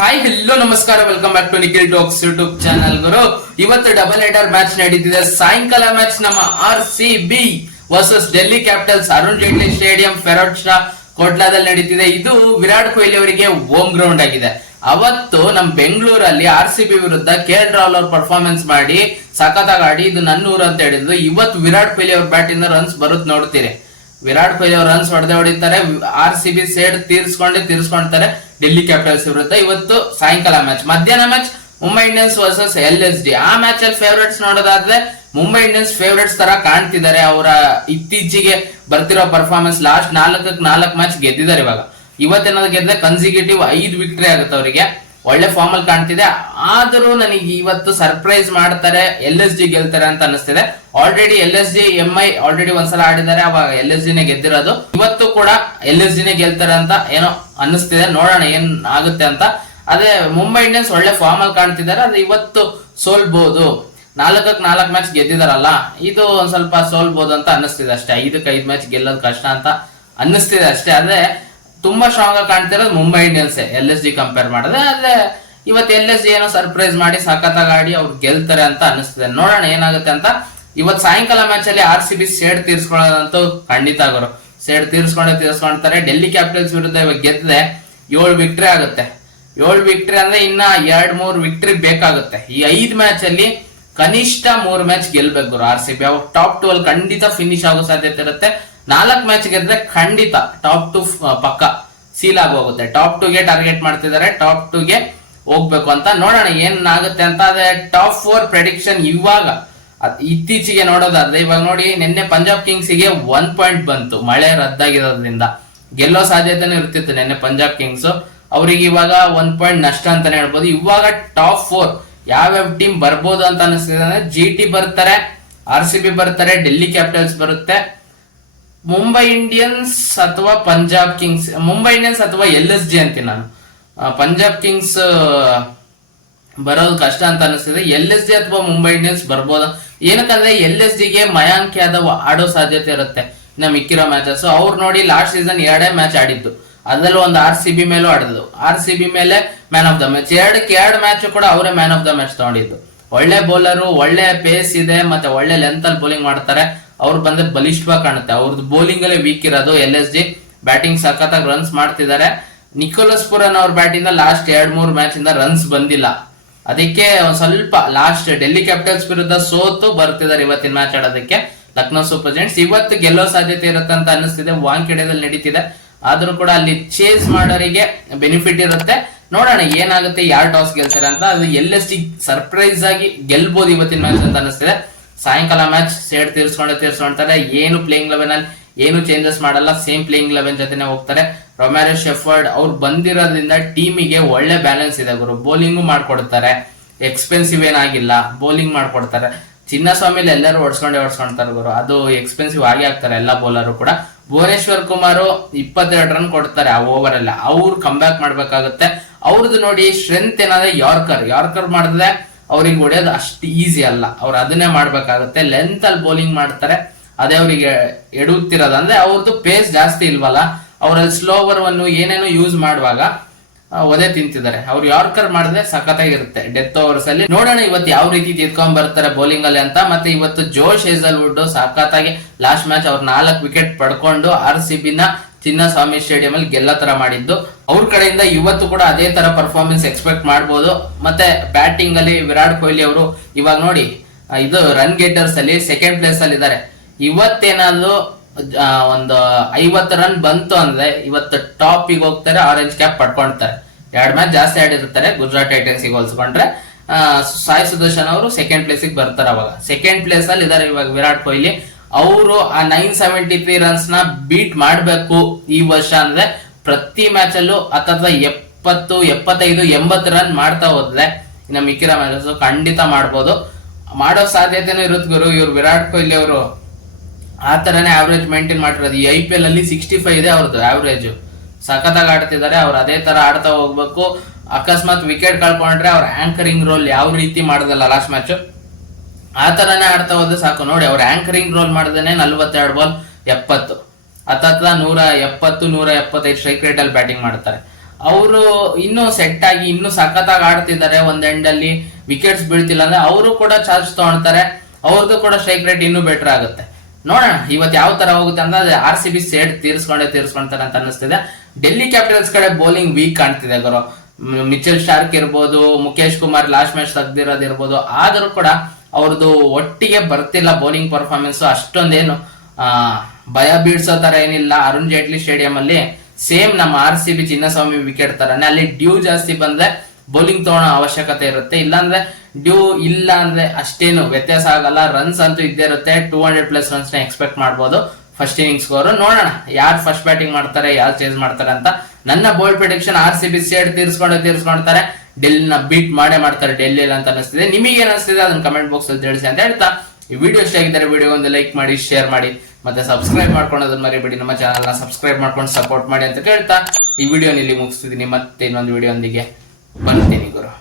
Hi hello ನಮಸ್ಕಾರ, welcome back to Nikhil talks YouTube channel ಗುರು. ಇವತ್ತು ಡಬಲ್ ಹೆಡರ್ ಮ್ಯಾಚ್ ನಡೀತಿದೆ. ಸಾಯಂಕಾಲ ಮ್ಯಾಚ್ ನಮ್ಮ RCB versus Delhi Capitals Arun Jaitley stadium Feroz Shah ಕೋಟ್ಲಾದಲ್ಲಿ ನಡೀತಿದೆ. ಇದು ವಿರಾಟ್ ಕೊಹ್ಲಿ ಅವರಿಗೆ ಹೋಮ್ ಗ್ರೌಂಡ್ ಆಗಿದೆ. ಅವತ್ತು ನಮ್ ಬೆಂಗಳೂರಲ್ಲಿ RCB ವಿರುದ್ಧ KL ರಾಹುಲ್ ಅವರು ಪರ್ಫಾರ್ಮೆನ್ಸ್ ಮಾಡಿ ಸಖತ್ತಾಗಿ ಆಡಿ ಇದು ನನ್ನ ಊರು ಅಂತ ಹೇಳಿದ್ರು. ಇವತ್ತು ವಿರಾಟ್ ಕೊಹ್ಲಿ ಅವ್ರ ಬ್ಯಾಟ್ ಇಂದ ರನ್ಸ್ ಬರುತ್ತೆ ನೋಡ್ತೀರಿ. ವಿರಾಟ್ ಕೊಹ್ಲಿ ಅವರು ರನ್ಸ್ ಹೊಡೆದಿದ್ದಾರೆ. RCB ಸೇಡ್ ತೀರ್ಸ್ಕೊಂಡ್ತಾರೆ ಡೆಲ್ಲಿ ಕ್ಯಾಪಿಟಲ್ಸ್ ವಿರುದ್ಧ. ಇವತ್ತು ಸಾಯಂಕಾಲ ಮ್ಯಾಚ್. ಮಧ್ಯಾಹ್ನ match Mumbai Indians versus LSD. ಆ ಮ್ಯಾಚ್ ಅಲ್ಲಿ ಫೇವರೇಟ್ಸ್ ನೋಡೋದಾದ್ರೆ ಮುಂಬೈ ಇಂಡಿಯನ್ಸ್ ಫೇವರೇಟ್ಸ್ ತರ ಕಾಣ್ತಿದ್ದಾರೆ. ಅವರ ಇತ್ತೀಚೆಗೆ ಬರ್ತಿರೋ ಪರ್ಫಾರ್ಮೆನ್ಸ್ ಲಾಸ್ಟ್ 4 ಮ್ಯಾಚ್ ಗೆದ್ದಿದ್ದಾರೆ. ಇವತ್ತೇನಾದ್ರು ಗೆದ್ದರೆ ಕನ್ಸಿಕ್ಯೂಟಿವ್ 5 ವಿಕ್ಟರಿ ಆಗುತ್ತೆ ಅವರಿಗೆ. ಒಳ್ಳೆ ಫಾರ್ಮ್ ಅಲ್ಲಿ ಕಾಣ್ತಿದೆ. ಆದ್ರೂ ನನಗೆ ಇವತ್ತು ಸರ್ಪ್ರೈಸ್ ಮಾಡ್ತಾರೆ, LSD ಗೆಲ್ತಾರೆ ಅಂತ ಅನಿಸ್ತಿದೆ. ಆಲ್ರೆಡಿ LSD MI ಆಲ್ರೆಡಿ ಒಂದ್ಸಲ ಆಡಿದ್ದಾರೆ, ಅವಾಗ LSD ನೇ ಗೆದ್ದಿರೋದು. ಇವತ್ತು ಕೂಡ LSD ನೇ ಗೆಲ್ತಾರೆ ಅಂತ ಏನೋ ಅನ್ನಿಸ್ತಿದೆ. ನೋಡೋಣ ಏನ್ ಆಗುತ್ತೆ ಅಂತ. ಅದೇ ಮುಂಬೈ ಇಂಡಿಯನ್ಸ್ ಒಳ್ಳೆ ಫಾರ್ಮ್ ಅಲ್ಲಿ ಕಾಣ್ತಿದ್ದಾರೆ. ಅದು ಇವತ್ತು ಸೋಲ್ಬಹುದು. 4 ಮ್ಯಾಚ್ ಗೆದ್ದಿದಾರಲ್ಲ, ಇದು ಒಂದ್ ಸ್ವಲ್ಪ ಸೋಲ್ಬಹುದು ಅಂತ ಅನ್ನಿಸ್ತಿದೆ ಅಷ್ಟೇ. 5 ಮ್ಯಾಚ್ ಗೆಲ್ಲೋದು ಕಷ್ಟ ಅಂತ ಅನ್ನಿಸ್ತಿದೆ ಅಷ್ಟೇ. ಅದೇ ತುಂಬಾ ಸ್ಟ್ರಾಂಗ್ ಆಗಿ ಕಾಣ್ತಿರೋದು ಮುಂಬೈ ಇಂಡಿಯನ್ಸ್ LSD ಕಂಪೇರ್ ಮಾಡಿದ್ರೆ. ಆದ್ರೆ ಇವತ್ತು LSD ಏನೋ ಸರ್ಪ್ರೈಸ್ ಮಾಡಿ ಸಖತ್ತಾಗಿ ಆಡಿ ಅವ್ರು ಗೆಲ್ತಾರೆ ಅಂತ ಅನ್ನಿಸ್ತಿದೆ. ನೋಡೋಣ ಏನಾಗುತ್ತೆ ಅಂತ. ಇವತ್ತು ಸಾಯಂಕಾಲ ಮ್ಯಾಚ್ ಅಲ್ಲಿ RCB ಸೇಡ್ ತೀರ್ಸ್ಕೊಳ್ಳೋದಂತೂ ಖಂಡಿತ ಆಗೋರು. ಸೇಡ್ ತೀರ್ಸ್ಕೊಂಡ್ತಾರೆ. ಡೆಲ್ಲಿ ಕ್ಯಾಪಿಟಲ್ಸ್ ವಿರುದ್ಧ ಇವಾಗ ಗೆದ್ದೆ 7 ವಿಕ್ಟರಿ ಆಗುತ್ತೆ. 7 ವಿಕ್ಟರಿ ಅಂದ್ರೆ ಇನ್ನ 2-3 ವಿಕ್ಟರಿ ಬೇಕಾಗುತ್ತೆ. ಈ 5 ಮ್ಯಾಚ್ ಅಲ್ಲಿ ಕನಿಷ್ಠ 3 ಮ್ಯಾಚ್ ಗೆಲ್ಬೇಕು RCB. ಅವಾಗ ಟಾಪ್ 2 ಅಲ್ಲಿ ಖಂಡಿತ ಫಿನಿಶ್ ಆಗೋ ಸಾಧ್ಯತೆ ಇರುತ್ತೆ. 4 ಮ್ಯಾಚ್ ಗೆದ್ರೆ ಖಂಡಿತ ಟಾಪ್ 2 ಪಕ್ಕ ಸೀಲ್ ಆಗೋಗುತ್ತೆ. ಟಾಪ್ 2 ಗೆ ಟಾರ್ಗೆಟ್ ಮಾಡ್ತಿದ್ದಾರೆ. ಟಾಪ್ 2 ಗೆ ಹೋಗ್ಬೇಕು ಅಂತ. ನೋಡೋಣ ಏನಾಗುತ್ತೆ ಅಂತ. ಅದೇ ಟಾಪ್ 4 ಪ್ರೆಡಿಕ್ಷನ್ ಇವಾಗ ಇತ್ತೀಚೆಗೆ ನೋಡೋದಾದ್ರೆ ಇವಾಗ ನೋಡಿ, ನಿನ್ನೆ ಪಂಜಾಬ್ ಕಿಂಗ್ಸ್ ಗೆ 1 ಪಾಯಿಂಟ್ ಬಂತು. ಮಳೆ ರದ್ದಾಗಿರೋದ್ರಿಂದ ಗೆಲ್ಲೋ ಸಾಧ್ಯತೆನೂ ಇರ್ತಿತ್ತು ನಿನ್ನೆ ಪಂಜಾಬ್ ಕಿಂಗ್ಸ್. ಅವ್ರಿಗೆ ಇವಾಗ 1 ಪಾಯಿಂಟ್ ನಷ್ಟ ಅಂತಾನೆ ಹೇಳ್ಬೋದು. ಇವಾಗ ಟಾಪ್ 4 ಯಾವ್ಯಾವ ಟೀಮ್ ಬರ್ಬೋದು ಅಂತ ಅನಿಸ್ತಿದೆ ಅಂದ್ರೆ GT ಬರ್ತಾರೆ, RCB ಬರ್ತಾರೆ, ಡೆಲ್ಲಿ ಕ್ಯಾಪಿಟಲ್ಸ್ ಬರುತ್ತೆ, ಮುಂಬೈ ಇಂಡಿಯನ್ಸ್ ಅಥವಾ ಪಂಜಾಬ್ ಕಿಂಗ್ಸ್. ಮುಂಬೈ ಇಂಡಿಯನ್ಸ್ ಅಥವಾ LSD ಅಂತೀನಿ ನಾನು. ಪಂಜಾಬ್ ಕಿಂಗ್ಸ್ ಬರೋದು ಕಷ್ಟ ಅಂತ ಅನಿಸ್ತಿದೆ. LSD ಅಥವಾ ಮುಂಬೈ ಇಂಡಿಯನ್ಸ್ ಬರ್ಬೋದು. ಏನಕ್ಕಂದ್ರೆ LSD ಗೆ ಮಯಾಂಕ್ ಯಾದವ್ ಆಡೋ ಸಾಧ್ಯತೆ ಇರುತ್ತೆ ಇನ್ನ ಮಿಕ್ಕಿರೋ ಮ್ಯಾಚಸ್. ಅವ್ರು ನೋಡಿ ಲಾಸ್ಟ್ ಸೀಸನ್ 2 ಮ್ಯಾಚ್ ಆಡಿದ್ದು. ಅದ್ರಲ್ಲೂ ಒಂದು RCB ಮೇಲೂ ಆಡಿದ್ದು. RCB ಮೇಲೆ man of the match. 2 match ಕೂಡ ಅವರೇ ಮ್ಯಾನ್ ಆಫ್ ದ ಮ್ಯಾಚ್ ತಗೊಂಡಿದ್ದು. ಒಳ್ಳೆ ಬೌಲರು, ಒಳ್ಳೆ ಪೇಸ್ ಇದೆ, ಮತ್ತೆ ಒಳ್ಳೆ ಲೆಂತ್ ಅಲ್ಲಿ ಬೌಲಿಂಗ್ ಮಾಡ್ತಾರೆ. ಅವ್ರು ಬಂದ್ರೆ ಬಲಿಷ್ಠವಾಗಿ ಕಾಣುತ್ತೆ. ಅವ್ರದ್ದು ಬೌಲಿಂಗ್ ಅಲ್ಲೇ ವೀಕ್ ಇರೋದು. LSD ಬ್ಯಾಟಿಂಗ್ ಸಖತ್ತಾಗಿ ರನ್ಸ್ ಮಾಡ್ತಿದ್ದಾರೆ. ನಿಕೋಲಸ್ ಪುರನ್ ಅವ್ರ ಬ್ಯಾಟ್ ಇಂದ ಲಾಸ್ಟ್ 2-3 ಮ್ಯಾಚ್ ಇಂದ ರನ್ಸ್ ಬಂದಿಲ್ಲ. ಅದಕ್ಕೆ ಒಂದ್ ಸ್ವಲ್ಪ ಲಾಸ್ಟ್ ಡೆಲ್ಲಿ ಕ್ಯಾಪಿಟಲ್ಸ್ ವಿರುದ್ಧ ಸೋತು ಬರ್ತಿದ್ದಾರೆ ಇವತ್ತಿನ ಮ್ಯಾಚ್ ಆಡೋದಕ್ಕೆ ಲಕ್ನೋ ಸೂಪರ್ ಜೈಂಟ್ಸ್. ಇವತ್ತು ಗೆಲ್ಲೋ ಸಾಧ್ಯತೆ ಇರುತ್ತೆ ಅಂತ ಅನ್ನಿಸ್ತಿದೆ. ವಾಂಖೇಡೆದಲ್ಲಿ ನಡೀತಿದೆ. ಆದ್ರೂ ಕೂಡ ಅಲ್ಲಿ ಚೇಸ್ ಮಾಡೋರಿಗೆ ಬೆನಿಫಿಟ್ ಇರುತ್ತೆ. ನೋಡೋಣ ಏನಾಗುತ್ತೆ, ಯಾರು ಟಾಸ್ ಗೆಲ್ತಾರೆ ಅಂತ. ಅದು LSD ಸರ್ಪ್ರೈಸ್ ಆಗಿ ಗೆಲ್ಬಹುದು ಇವತ್ತಿನ ಮ್ಯಾಚ್ ಅಂತ ಅನಿಸ್ತಿದೆ. ಸಾಯಂಕಾಲ ಮ್ಯಾಚ್ ಸೇಡ್ ತೀರ್ಸ್ಕೊಂಡ್ತಾರೆ. ಏನು ಪ್ಲೇಯಿಂಗ್ ಲೆವೆನ್ ಅಲ್ಲಿ ಏನು ಚೇಂಜಸ್ ಮಾಡಲ್ಲ. ಸೇಮ್ ಪ್ಲೇಯಿಂಗ್ ಲೆವೆನ್ ಜೊತೆನೆ ಹೋಗ್ತಾರೆ. ರೊಮ್ಯಾರೋ ಶೆಫರ್ಡ್ ಅವ್ರು ಬಂದಿರೋದ್ರಿಂದ ಟೀಮಿಗೆ ಒಳ್ಳೆ ಬ್ಯಾಲೆನ್ಸ್ ಇದೆ ಗುರು. ಬೌಲಿಂಗು ಮಾಡ್ಕೊಡ್ತಾರೆ, ಎಕ್ಸ್ಪೆನ್ಸಿವ್ ಏನಾಗಿಲ್ಲ, ಬೌಲಿಂಗ್ ಮಾಡ್ಕೊಡ್ತಾರೆ. ಚಿನ್ನಸ್ವಾಮಿಲಿ ಎಲ್ಲರೂ ಓಡಿಸ್ಕೊಂತಾರೆ ಗುರು. ಅದು ಎಕ್ಸ್ಪೆನ್ಸಿವ್ ಆಗಿ ಆಗ್ತಾರೆ ಎಲ್ಲ ಬೌಲರು ಕೂಡ. ಭುವನೇಶ್ವರ್ ಕುಮಾರ್ 22 ರನ್ ಕೊಡ್ತಾರೆ ಆ ಓವರ್ ಅಲ್ಲಿ. ಅವ್ರು ಕಂಬ್ಯಾಕ್ ಮಾಡ್ಬೇಕಾಗುತ್ತೆ. ಅವ್ರದ್ದು ನೋಡಿ ಸ್ಟ್ರೆಂತ್ ಏನಾದ್ರೆ ಯಾರ್ಕರ್ ಮಾಡಿದ್ರೆ ಅವ್ರಿಗೆ ಹೊಡೆಯೋದು ಅಷ್ಟು ಈಸಿ ಅಲ್ಲ. ಅವ್ರು ಅದನ್ನೇ ಮಾಡ್ಬೇಕಾಗುತ್ತೆ. ಲೆಂತ್ ಅಲ್ಲಿ ಬೌಲಿಂಗ್ ಮಾಡ್ತಾರೆ. ಅದೇ ಅವ್ರಿಗೆ ಎಡುತ್ತಿರೋದು. ಅಂದ್ರೆ ಅವ್ರದ್ದು ಪೇಸ್ ಜಾಸ್ತಿ ಇಲ್ವಲ್ಲ, ಅವ್ರಲ್ಲಿ ಸ್ಲೋವರ್ ಅನ್ನು ಏನೇನೋ ಯೂಸ್ ಮಾಡುವಾಗ ಒದೆ ತಿಂತಿದ್ದಾರೆ. ಅವ್ರು ಯಾರ್ಕರ್ ಮಾಡಿದ್ರೆ ಸಖತ್ತಾಗಿರುತ್ತೆ ಡೆತ್ ಓವರ್ಸ್ ಅಲ್ಲಿ. ನೋಡೋಣ ಇವತ್ತು ಯಾವ ರೀತಿ ತಿದ್ಕೊಂಡ್ ಬರ್ತಾರೆ ಬೌಲಿಂಗ್ ಅಲ್ಲಿ ಅಂತ. ಮತ್ತೆ ಇವತ್ತು ಜೋಶ್ ಹೇಜಲ್ವುಡ್ ಸಖತ್ತಾಗಿ ಲಾಸ್ಟ್ ಮ್ಯಾಚ್ ಅವ್ರು 4 ವಿಕೆಟ್ ಪಡ್ಕೊಂಡು RCB ನ ಚಿನ್ನಸ್ವಾಮಿ ಸ್ಟೇಡಿಯಂ ಅಲ್ಲಿ ಗೆಲ್ಲೋ ತರ ಮಾಡಿದ್ದು. ಅವ್ರ ಕಡೆಯಿಂದ ಇವತ್ತು ಕೂಡ ಅದೇ ತರ ಪರ್ಫಾರ್ಮೆನ್ಸ್ ಎಕ್ಸ್ಪೆಕ್ಟ್ ಮಾಡಬಹುದು. ಮತ್ತೆ ಬ್ಯಾಟಿಂಗ್ ಅಲ್ಲಿ ವಿರಾಟ್ ಕೊಹ್ಲಿ ಅವರು ಇವಾಗ ನೋಡಿ ಇದು ರನ್ ಗೆಟರ್ಸ್ ಅಲ್ಲಿ 2nd ಪ್ಲೇಸ್ ಅಲ್ಲಿ ಇದ್ದಾರೆ. ಇವತ್ತೇನಾದ್ರು ಒಂದು 50 ರನ್ ಬಂತು ಅಂದ್ರೆ ಇವತ್ತು ಟಾಪ್ ಗೆ ಹೋಗ್ತಾರೆ. Orange cap ಪಡ್ಕೊಳ್ತಾರೆ. 2 ಮ್ಯಾಚ್ ಜಾಸ್ತಿ ಆಡಿರ್ತಾರೆ ಗುಜರಾತ್ ಟೈಟನ್ಸ್ ಗೆ ಹೋಲಿಸ್ಕೊಂಡ್ರೆ. ಸಾಯಿ ಸುದರ್ಶನ್ ಅವರು 2nd ಪ್ಲೇಸ್ ಗೆ ಬರ್ತಾರೆ. ಅವಾಗ 2nd ಪ್ಲೇಸ್ ಅಲ್ಲಿ ಇದಾರೆ ಇವಾಗ ವಿರಾಟ್ ಕೊಹ್ಲಿ. ಅವರು ಆ 973 ರನ್ಸ್ ನ ಬೀಟ್ ಮಾಡ್ಬೇಕು ಈ ವರ್ಷ. ಅಂದ್ರೆ ಪ್ರತಿ ಮ್ಯಾಚ್ ಅಲ್ಲೂ ಅಥವಾ 70, 75, 80 ರನ್ ಮಾಡ್ತಾ ಹೋದ್ರೆ ಇನ್ನು ಮಿಕ್ಕಿರೋ ಮ್ಯಾಚಸ್ ಖಂಡಿತ ಮಾಡ್ಬೋದು. ಮಾಡೋ ಸಾಧ್ಯತೆನೂ ಇರುತ್ತೆ ಗುರು. ಇವ್ರು ವಿರಾಟ್ ಕೊಹ್ಲಿ ಅವರು ಆ ತರನೇ ಆವರೇಜ್ ಮೇಂಟೈನ್ ಮಾಡಿರೋದು. ಈ IPL ಅಲ್ಲಿ 65 ಇದೆ ಅವ್ರದ್ದು ಆವರೇಜ್. ಸಖತ್ತಾಗಿ ಆಡ್ತಿದ್ದಾರೆ. ಅವ್ರು ಅದೇ ತರ ಆಡ್ತಾ ಹೋಗ್ಬೇಕು. ಅಕಸ್ಮಾತ್ ವಿಕೆಟ್ ಕಳ್ಕೊಂಡ್ರೆ ಅವ್ರ ಆಂಕರಿಂಗ್ ರೋಲ್ ಯಾವ ರೀತಿ ಮಾಡೋದಲ್ಲ ಲಾಸ್ಟ್ ಮ್ಯಾಚ್, ಆ ತರನೇ ಆಡ್ತಾ ಹೋದ್ರೆ ಸಾಕು. ನೋಡಿ ಅವ್ರ ಆಂಕರಿಂಗ್ ರೋಲ್ ಮಾಡಿದೇನೆ 42 ಬಾಲ್ 70 170, 170, 175 ಸ್ಟ್ರೈಕ್ ರೇಟ್ ಅಲ್ಲಿ ಬ್ಯಾಟಿಂಗ್ ಮಾಡ್ತಾರೆ. ಅವರು ಇನ್ನೂ ಸೆಟ್ ಆಗಿ ಇನ್ನೂ ಸಖತ್ತಾಗಿ ಆಡ್ತಿದ್ದಾರೆ. ಒಂದ್ ಎಂಡ್ ಅಲ್ಲಿ ವಿಕೆಟ್ಸ್ ಬೀಳ್ತಿಲ್ಲ ಅಂದ್ರೆ ಅವರು ಕೂಡ ಚಾರ್ಜ್ ತಗೊಳ್ತಾರೆ. ಅವ್ರದ್ದು ಕೂಡ ಸ್ಟ್ರೈಕ್ ರೇಟ್ ಇನ್ನೂ ಬೆಟರ್ ಆಗುತ್ತೆ. ನೋಡೋಣ ಇವತ್ತು ಯಾವ ತರ ಹೋಗುತ್ತೆ ಅಂದ್ರೆ RCB ಸೇಡ್ ತೀರ್ಸ್ಕೊಂತಾರೆ ಅಂತ ಅನಿಸ್ತಿದೆ. ಡೆಲ್ಲಿ ಕ್ಯಾಪಿಟಲ್ಸ್ ಕಡೆ ಬೌಲಿಂಗ್ ವೀಕ್ ಕಾಣ್ತಿದೆ ಗುರು. ಮಿಚೆಲ್ ಸ್ಟಾರ್ಕ್ ಇರ್ಬೋದು, ಮುಖೇಶ್ ಕುಮಾರ್ ಲಾಸ್ಟ್ ಮ್ಯಾಚ್ ತೆಗ್ದಿರೋದಿರ್ಬೋದು, ಆದ್ರೂ ಕೂಡ ಅವ್ರದ್ದು ಒಟ್ಟಿಗೆ ಬರ್ತಿಲ್ಲ ಬೌಲಿಂಗ್ ಪರ್ಫಾರ್ಮೆನ್ಸ್. ಅಷ್ಟೊಂದೇನು ಭಯ ಬೀಳ್ಸೋ ತರ ಏನಿಲ್ಲ. ಅರುಣ್ ಜೇಟ್ಲಿ ಸ್ಟೇಡಿಯಂ ಅಲ್ಲಿ ಸೇಮ್ ನಮ್ಮ RCB ಚಿನ್ನಸ್ವಾಮಿ ವಿಕೆಟ್ ತರನೇ ಅಲ್ಲಿ ಡ್ಯೂ ಜಾಸ್ತಿ ಬಂದ್ರೆ ಬೌಲಿಂಗ್ ತಗೊಳ್ಳೋ ಅವಶ್ಯಕತೆ ಇರುತ್ತೆ. ಇಲ್ಲಾಂದ್ರೆ ಡ್ಯೂ ಇಲ್ಲ ಅಂದ್ರೆ ಅಷ್ಟೇನು ವ್ಯತ್ಯಾಸ ಆಗಲ್ಲ. ರನ್ಸ್ ಅಂತೂ ಇದ್ದೇ ಇರುತ್ತೆ. 200+ ರನ್ಸ್ ನ ಎಕ್ಸ್ಪೆಕ್ಟ್ ಮಾಡ್ಬೋದು ಫಸ್ಟ್ ಇನ್ನಿಂಗ್ಸ್ ಸ್ಕೋರ್. ನೋಡೋಣ ಯಾರು ಫಸ್ಟ್ ಬ್ಯಾಟಿಂಗ್ ಮಾಡ್ತಾರೆ, ಯಾರು ಚೇಂಜ್ ಮಾಡ್ತಾರೆ ಅಂತ. ನನ್ನ ಬೋಲ್ಡ್ ಪ್ರಿಡಿಕ್ಷನ್ RCB ಸೇಡ್ ತೀರ್ಸ್ಕೊಳ್ತಾರೆ. ಡೆಲ್ಲಿನ ಬೀಟ್ ಮಾಡ್ತಾರೆ ಡೆಲ್ಲಿ ಅಂತ ಅನಿಸ್ತಿದೆ. ನಿಮಗೆ ಏನಿಸ್ತಿದೆ ಅದನ್ನ ಕಮೆಂಟ್ ಬಾಕ್ಸ್ ಅಲ್ಲಿ ತಿಳಿಸಿ ಅಂತ ಹೇಳ್ತಾ, ಈ ವಿಡಿಯೋ ಇಷ್ಟ ಆಗಿದ್ದರೆ ವಿಡಿಯೋ ಒಂದು ಲೈಕ್ ಮಾಡಿ, ಶೇರ್ ಮಾಡಿ, ಮತ್ತೆ ಸಬ್ಸ್ಕ್ರೈಬ್ ಮಾಡ್ಕೊಳ್ಳೋದನ್ನ ಮರಿಬೇಡಿ. ನಮ್ಮ ಚಾನಲ್ ನ ಸಬ್ಸ್ಕ್ರೈಬ್ ಮಾಡ್ಕೊಂಡು ಸಪೋರ್ಟ್ ಮಾಡಿ ಅಂತ ಕೇಳ್ತಾ ಈ ವಿಡಿಯೋ ಇಲ್ಲಿ ಮುಗಿಸ್ತಿದ್ದೀನಿ. ಮತ್ತೆ ಇನ್ನೊಂದು ವಿಡಿಯೋ ಒಂದಿಗೆ ಬರ್ತೀನಿ ಗುರು.